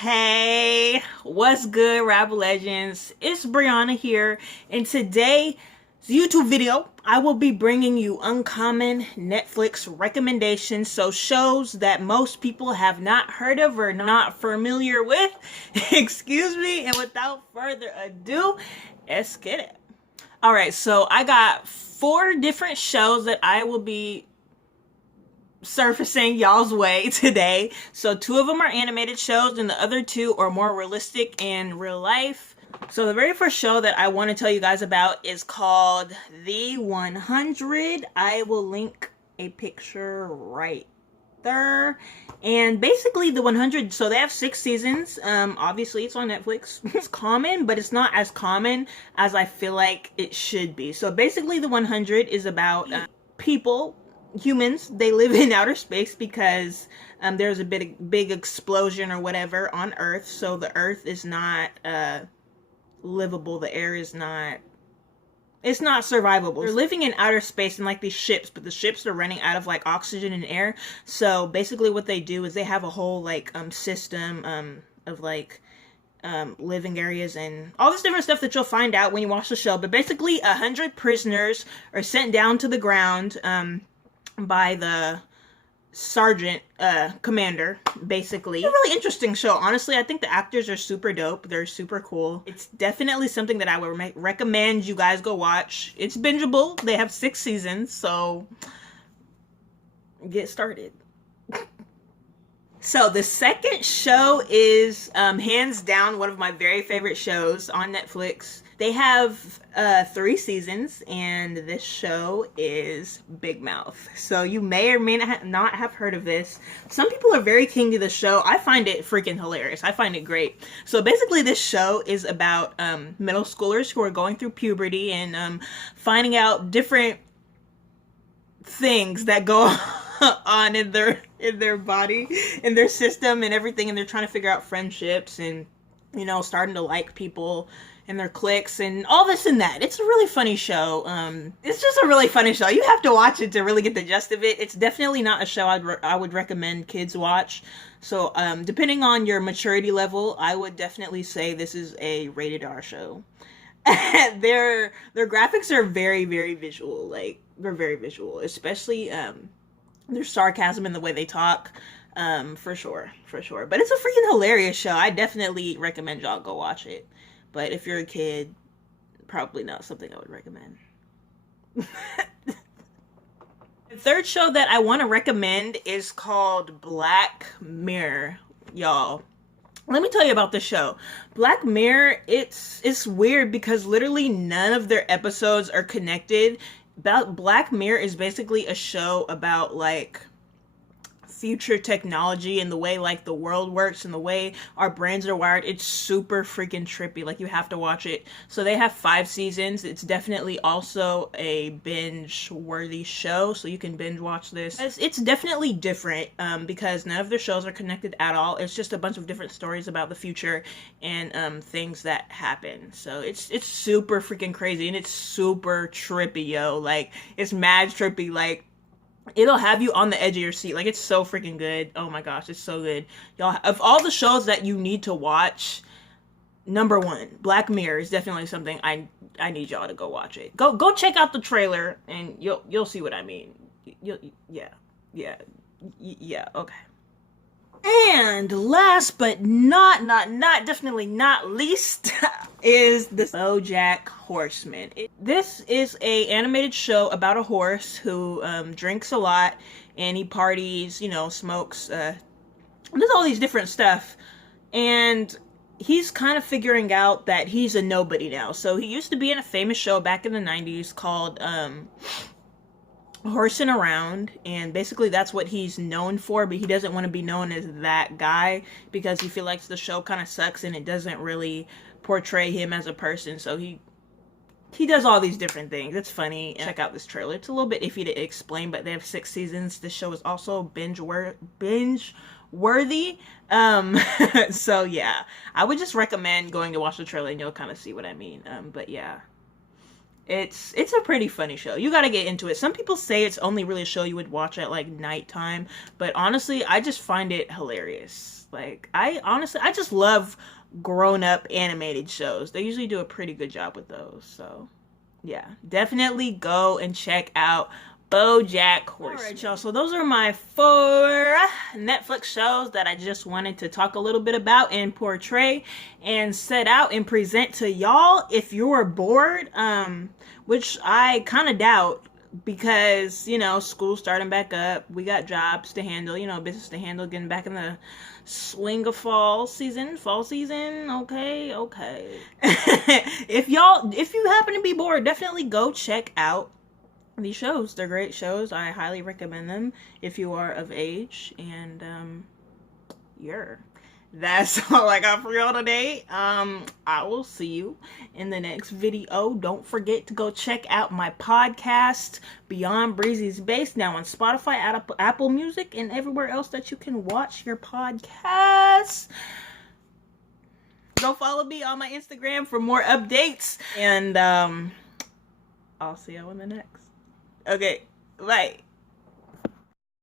Hey, what's good, Rap Legends? It's Bre'Aunna here, and today's YouTube video, I will be bringing you uncommon Netflix recommendations, so shows that most people have not heard of or not familiar with. Excuse me, and without further ado, let's get it. Alright, so I got 4 different shows that I will be surfacing y'all's way today. So 2 of them are animated shows and the other 2 are more realistic in real life. So the very first show that I want to tell you guys about is called The 100. I will link a picture right there. And basically The 100, so they have 6 seasons. Obviously it's on Netflix. It's common, but it's not as common as I feel like it should be. So basically The 100 is about humans. They live in outer space because there's a big explosion or whatever on Earth, so the Earth is not livable. The air is not, it's not survivable. They're living in outer space in like these ships, but the ships are running out of like oxygen and air. So basically what they do is they have a whole like system of like living areas and all this different stuff that you'll find out when you watch the show. But basically 100 prisoners are sent down to the ground by the sergeant commander. Basically, it's a really interesting show. Honestly, I think the actors are super dope. They're super cool. It's definitely something that I would recommend you guys go watch. It's bingeable. They have 6 seasons, so get started. So the second show is hands down one of my very favorite shows on Netflix. They have 3 seasons, and this show is Big Mouth. So you may or may not have heard of this. Some people are very keen to the show. I find it freaking hilarious. I find it great. So basically this show is about middle schoolers who are going through puberty and finding out different things that go on in their body, in their system and everything, and they're trying to figure out friendships and, you know, starting to like people and their cliques and all this and that. It's a really funny show. It's just a really funny show. You have to watch it to really get the gist of it. It's definitely not a show I would recommend kids watch. So depending on your maturity level, I would definitely say this is a rated R show. Their graphics are very, very visual. Like, they're very visual, especially their sarcasm and the way they talk. For sure. But it's a freaking hilarious show. I definitely recommend y'all go watch it. But if you're a kid, probably not something I would recommend. The third show that I want to recommend is called Black Mirror, y'all. Let me tell you about the show. Black Mirror, it's weird because literally none of their episodes are connected. Black Mirror is basically a show about like future technology and the way like the world works and the way our brains are wired. It's super freaking trippy. Like, you have to watch it. So they have 5 seasons. It's definitely also a binge worthy show, so you can binge watch this. It's definitely different because none of their shows are connected at all. It's just a bunch of different stories about the future and things that happen. So it's super freaking crazy and it's super trippy, yo. Like, it's mad trippy. Like, it'll have you on the edge of your seat. Like, it's so freaking good. Oh my gosh, it's so good. Y'all, of all the shows that you need to watch, number 1, Black Mirror is definitely something I need y'all to go watch it. Go check out the trailer and you'll see what I mean. Yeah, okay. And last but definitely not least is the BoJack Horseman. This is a animated show about a horse who drinks a lot and he parties, you know, smokes, does all these different stuff. And he's kind of figuring out that he's a nobody now. So he used to be in a famous show back in the 90s called Horsing Around, and basically that's what he's known for, but he doesn't want to be known as that guy because he feels like the show kind of sucks and it doesn't really portray him as a person. So he does all these different things. It's funny. Check out this trailer. It's a little bit iffy to explain, but they have 6 seasons. This show is also binge worthy. So yeah, I would just recommend going to watch the trailer and you'll kind of see what I mean. But yeah, It's a pretty funny show. You gotta get into it. Some people say it's only really a show you would watch at like nighttime, but honestly, I just find it hilarious. Like, I just love grown up animated shows. They usually do a pretty good job with those. So yeah, definitely go and check out BoJack Horseman. Alright, y'all, so those are my 4 Netflix shows that I just wanted to talk a little bit about and portray and set out and present to y'all. If you're bored, which I kind of doubt, because, you know, school's starting back up, we got jobs to handle, you know, business to handle, getting back in the swing of fall season, okay. If you happen to be bored, definitely go check out these shows. They're great shows. I highly recommend them if you are of age. And that's all I got for y'all today. I will see you in the next video. Don't forget to go check out my podcast, Beyond Breezy's Base, now on Spotify, Apple Music, and everywhere else that you can watch your podcasts. Go follow me on my Instagram for more updates. And I'll see y'all in the next. Okay, bye.